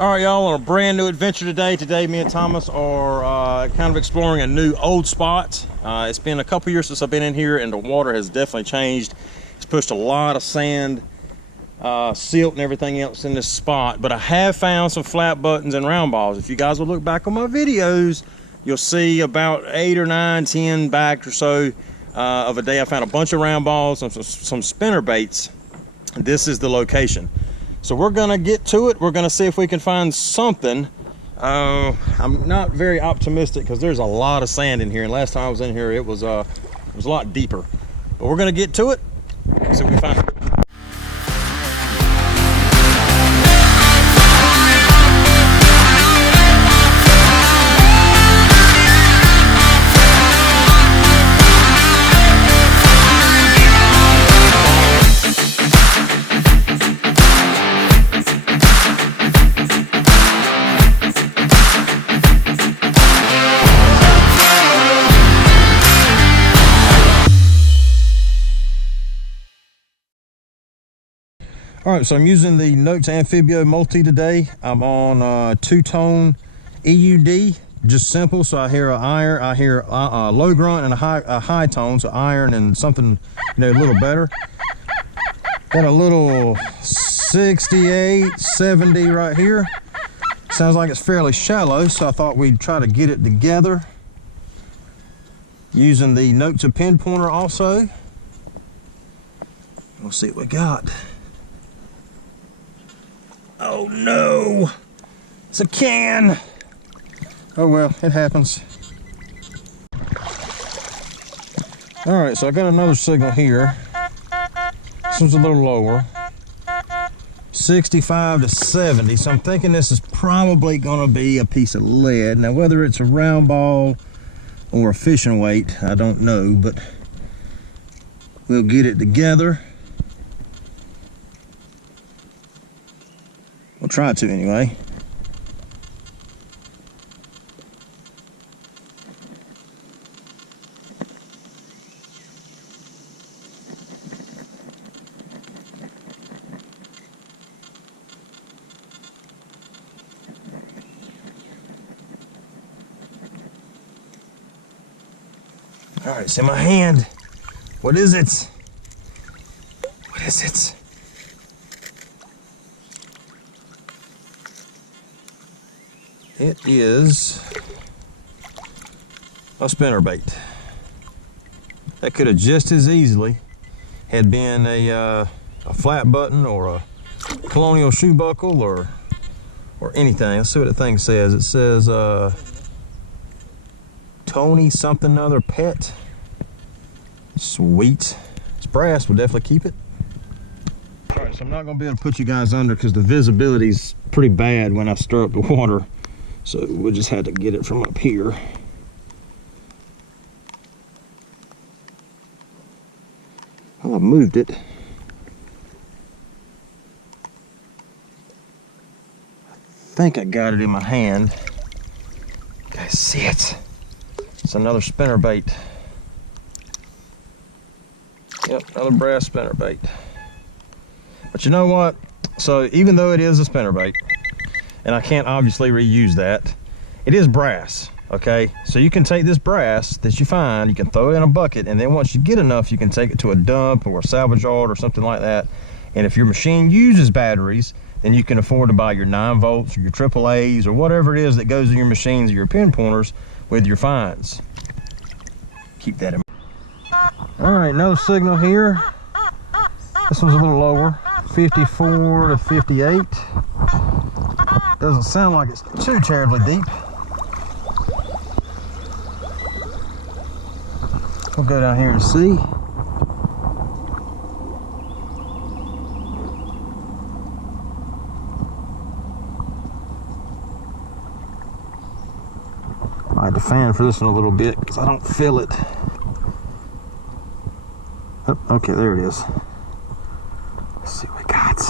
All right, y'all, on a brand new adventure today. Today, me and Thomas are kind of exploring a new old spot. It's been a couple years since I've been in here, and the water has definitely changed. It's pushed a lot of sand, silt, and everything else in this spot. But I have found some flat buttons and round balls. If you guys will look back on my videos, you'll see about 8 or 9, 10 back or so of a day I found a bunch of round balls and some spinner baits. This is the location. So we're gonna get to it. We're gonna see if we can find something. I'm not very optimistic because there's a lot of sand in here, and last time I was in here it was a lot deeper. But we're gonna get to it, see if we can find it. All right, so I'm using the Notes Amphibio Multi today. I'm on two-tone EUD, just simple. So I hear a low grunt and a high tone, so iron and something, a little better. Got a little 68, 70 right here. Sounds like it's fairly shallow, so I thought we'd try to get it together. Using the Notes a pin pointer also. We'll see what we got. Oh no, it's a can. Oh well, it happens. All right, so I got another signal here. This one's a little lower, 65 to 70. So I'm thinking this is probably gonna be a piece of lead. Now, whether it's a round ball or a fishing weight, I don't know, but we'll get it together. We'll try to anyway. All right, it's in my hand. What is it? What is it? It is a spinnerbait. That could have just as easily had been a flat button or a colonial shoe buckle or anything. Let's see what the thing says. It says Tony something other pet. Sweet. It's brass. We'll definitely keep it. All right, so I'm not going to be able to put you guys under because the visibility's pretty bad when I stir up the water. So we just had to get it from up here. Well, I moved it. I think I got it in my hand. You guys see it? It's another spinnerbait. Yep, another brass spinnerbait. But you know what? So even though it is a spinnerbait, and I can't obviously reuse that, it is brass, okay? So you can take this brass that you find, you can throw it in a bucket, and then once you get enough, you can take it to a dump or a salvage yard or something like that. And if your machine uses batteries, then you can afford to buy your 9 volts or your AAAs or whatever it is that goes in your machines or your pin pointers with your finds. Keep that in mind. All right, no signal here. This one's a little lower, 54 to 58. Doesn't sound like it's too terribly deep. We'll go down here and see. I had to fan for this one a little bit because I don't feel it. Oh, okay, there it is. Let's see what we got.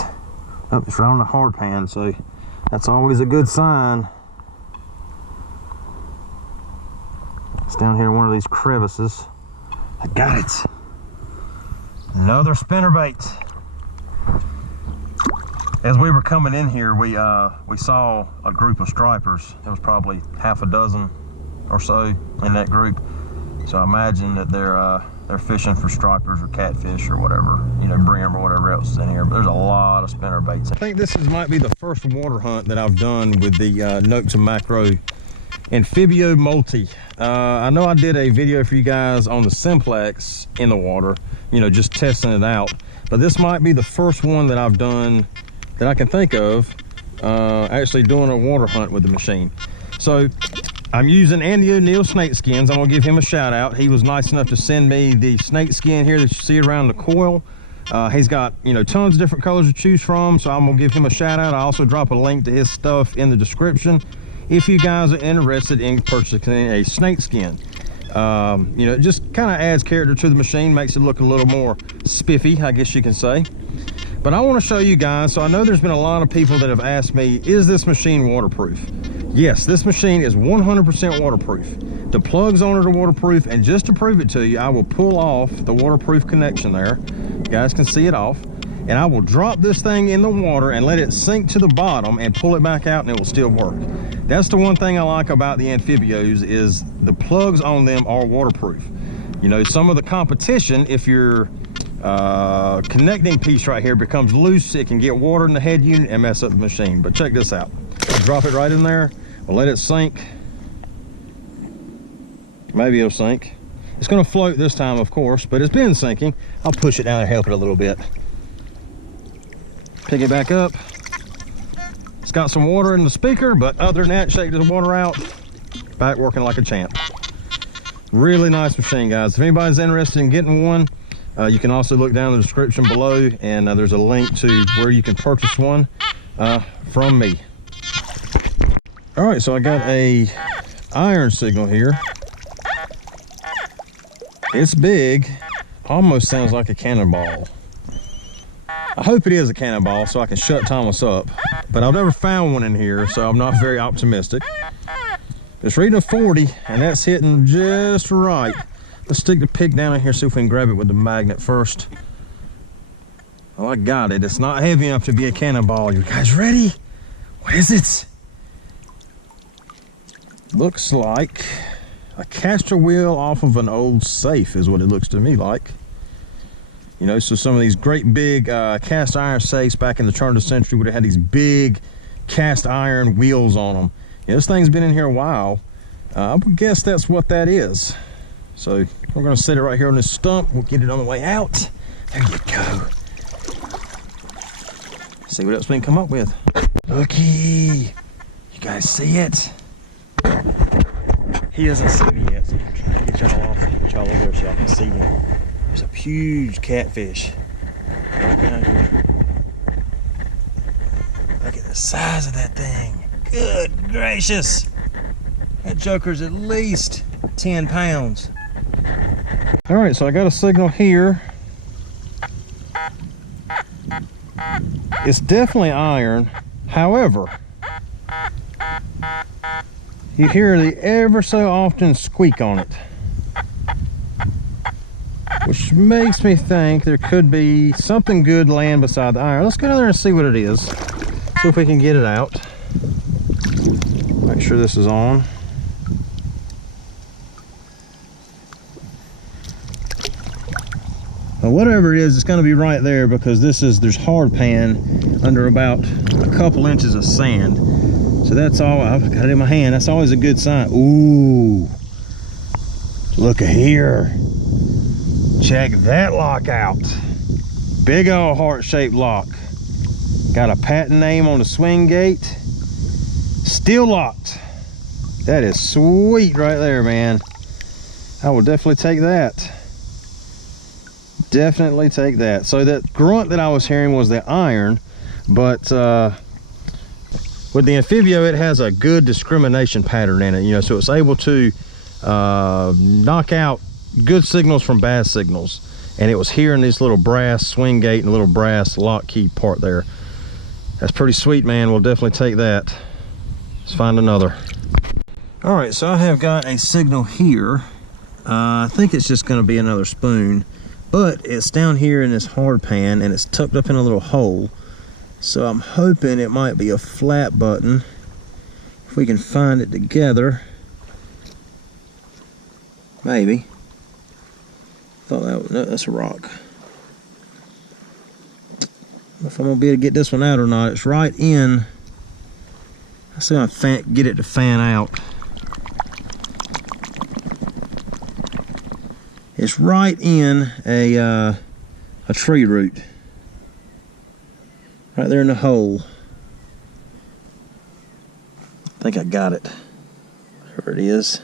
Oh, it's right on the hard pan, so that's always a good sign. It's down here in one of these crevices. I got it. Another spinnerbait. As we were coming in here, we saw a group of stripers. There was probably half a dozen or so in that group. So I imagine that they're fishing for stripers or catfish or whatever, you know, brim or whatever else is in here. But there's a lot of spinner baits. I think this might be the first water hunt that I've done with the Notes and Macro Amphibio Multi. I know I did a video for you guys on the Simplex in the water, you know, just testing it out. But this might be the first one that I've done that I can think of actually doing a water hunt with the machine. So I'm using Andy O'Neill snake skins. I'm gonna give him a shout out. He was nice enough to send me the snake skin here that you see around the coil. He's got, you know, tons of different colors to choose from, so I'm gonna give him a shout out. I also drop a link to his stuff in the description if you guys are interested in purchasing a snake skin. You know, it just kind of adds character to the machine, makes it look a little more spiffy, I guess you can say. But I want to show you guys, so I know there's been a lot of people that have asked me, is this machine waterproof? Yes, this machine is 100% waterproof. The plugs on it are waterproof, and just to prove it to you, I will pull off the waterproof connection there. You guys can see it off. And I will drop this thing in the water and let it sink to the bottom and pull it back out, and it will still work. That's the one thing I like about the Amphibios, is the plugs on them are waterproof. You know, some of the competition, if your connecting piece right here becomes loose, it can get water in the head unit and mess up the machine. But check this out. I'll drop it right in there. We'll let it sink. Maybe it'll sink. It's going to float this time, of course, but it's been sinking. I'll push it down and help it a little bit. Pick it back up. It's got some water in the speaker, but other than that, shake the water out. Back working like a champ. Really nice machine, guys. If anybody's interested in getting one, you can also look down in the description below, and there's a link to where you can purchase one from me. All right, so I got a iron signal here. It's big, almost sounds like a cannonball. I hope it is a cannonball so I can shut Thomas up, but I've never found one in here, so I'm not very optimistic. It's reading a 40, and that's hitting just right. Let's stick the pick down in here, see if we can grab it with the magnet first. Oh, I got it. It's not heavy enough to be a cannonball. You guys ready? What is it? Looks like a caster wheel off of an old safe is what it looks to me like. You know, so some of these great big cast iron safes back in the turn of the century would have had these big cast iron wheels on them. Yeah, this thing's been in here a while. I would guess that's what that is. So we're gonna set it right here on this stump. We'll get it on the way out. There you go. See what else we can come up with. Looky, you guys see it? He doesn't see me yet, so I'm trying to get y'all off. Get y'all over there so y'all can see him. There's a huge catfish right down here. Look at the size of that thing. Good gracious. That joker's at least 10 pounds. All right, so I got a signal here. It's definitely iron. However, you hear the ever so often squeak on it, which makes me think there could be something good laying beside the iron. Let's go down there and see what it is. See if we can get it out. Make sure this is on. Now, whatever it is, it's going to be right there, because there's hard pan under about a couple inches of sand. So that's all. I've got it in my hand. That's always a good sign. Ooh, look at here. Check that lock out. Big old heart-shaped lock. Got a patent name on the swing gate. Still locked. That is sweet right there, man. I will definitely take that. Definitely take that. So that grunt that I was hearing was the iron, but with the Amphibio, it has a good discrimination pattern in it, you know, so it's able to knock out good signals from bad signals. And it was hearing this little brass swing gate and a little brass lock key part there. That's pretty sweet, man. We'll definitely take that. Let's find another. All right, so I have got a signal here. I think it's just going to be another spoon, but it's down here in this hard pan, and it's tucked up in a little hole. So I'm hoping it might be a flat button. If we can find it together. Maybe. Thought that, no, that's a rock. If I'm gonna be able to get this one out or not. It's right in. Let's see if I can get it to fan out. It's right in a tree root. Right there in the hole. I think I got it. There it is.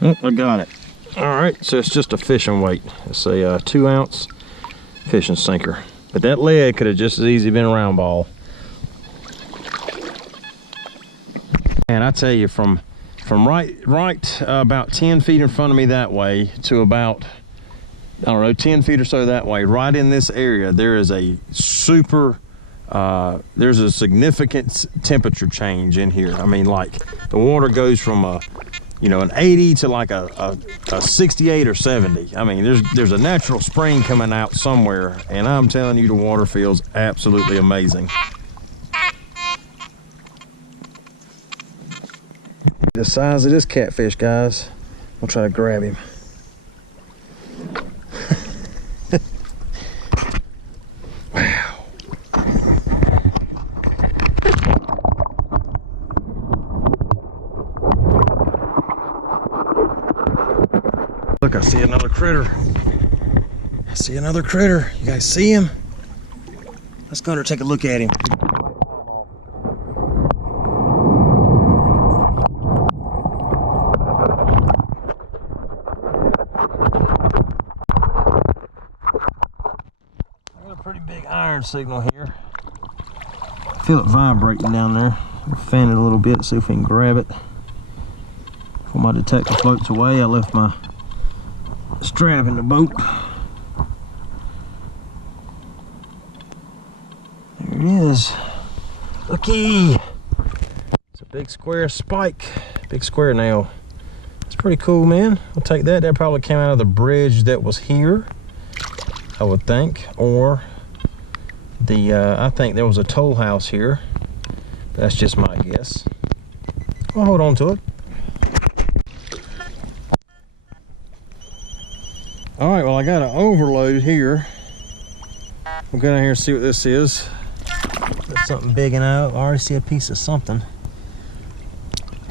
Oh, I got it. All right, so it's just a fishing weight. It's a 2 ounce fishing sinker. But that lead could have just as easily been a round ball. And I tell you, from right about 10 feet in front of me that way to about, I don't know, 10 feet or so that way, right in this area, there is a there's a significant temperature change in here. I mean, like the water goes from an 80 to like a 68 or 70. I mean, there's a natural spring coming out somewhere, and I'm telling you, the water feels absolutely amazing. The size of this catfish, guys. I'll try to grab him. Wow. Look, I see another critter. I see another critter. You guys see him? Let's go and take a look at him. Pretty big iron signal here. Feel it vibrating down there. We'll fan it a little bit, see if we can grab it. Before my detector floats away, I left my strap in the boat. There it is. Looky! It's a big square spike, big square nail. It's pretty cool, man. We'll take that. That probably came out of the bridge that was here, I would think, or I think there was a toll house here. That's just my guess. I'll hold on to it. All right, well, I got an overload here. We'll go down here and see what this is. There's something big and I already see a piece of something.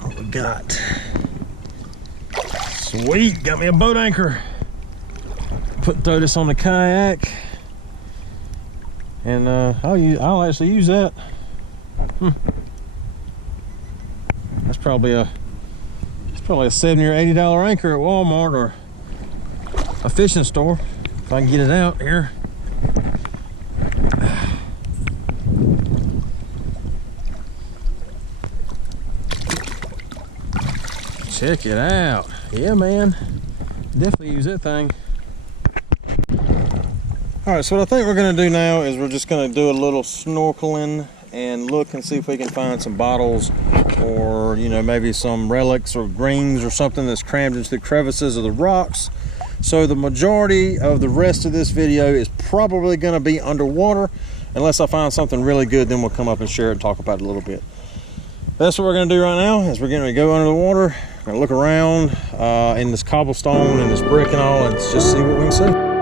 What we got? Sweet, got me a boat anchor. Throw this on the kayak. And I'll actually use that. That's probably a $70 or $80 anchor at Walmart or a fishing store, if I can get it out here. Check it out. Yeah, man, definitely use that thing. All right, so what I think we're gonna do now is we're just gonna do a little snorkeling and look and see if we can find some bottles or, maybe some relics or greens or something that's crammed into the crevices of the rocks. So the majority of the rest of this video is probably gonna be underwater. Unless I find something really good, then we'll come up and share it and talk about it a little bit. That's what we're gonna do right now, is we're gonna go under the water, we're gonna look around in this cobblestone and this brick and all, and just see what we can see.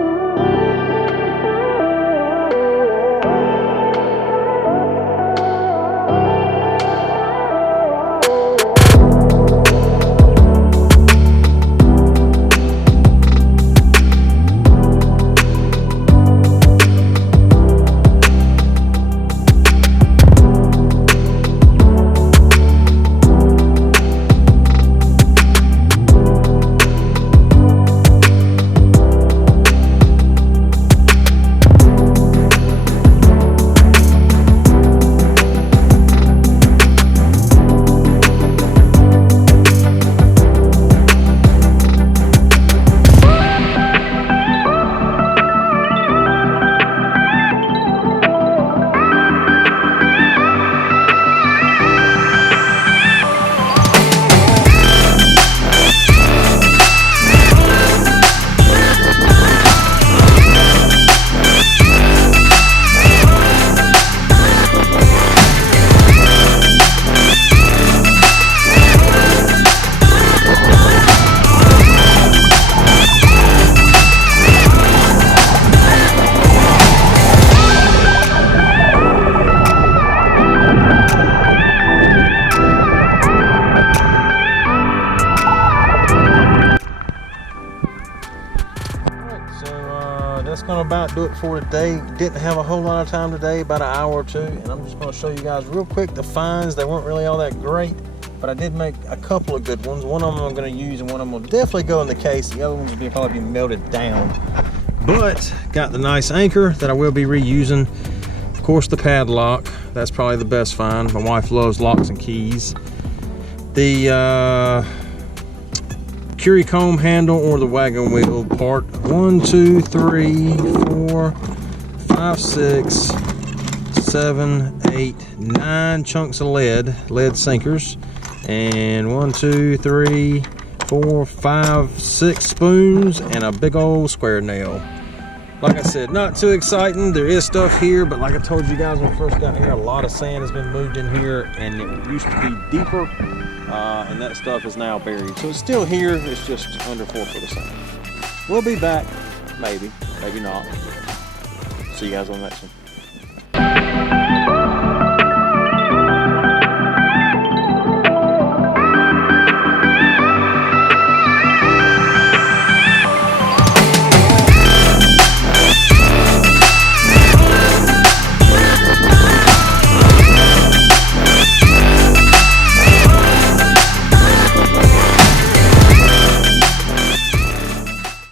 about do it for today. Didn't have a whole lot of time today, about an hour or two, and I'm just going to show you guys real quick the finds. They weren't really all that great, but I did make a couple of good ones. One of them I'm going to use, and one of them will definitely go in the case. The other ones will probably be melted down. But got the nice anchor that I will be reusing. Of course, the padlock. That's probably the best find. My wife loves locks and keys. The curry comb handle or the wagon wheel part. 1, 2, 3, 4, 5, 6, 7, 8, 9 chunks of lead sinkers, and 1, 2, 3, 4, 5, 6 spoons, and a big old square nail. Like I said, not too exciting. There is stuff here, but like I told you guys when I first got here, a lot of sand has been moved in here, and it used to be deeper, and that stuff is now buried. So it's still here, it's just under 4 foot of sand. We'll be back, maybe not. See you guys on the next one.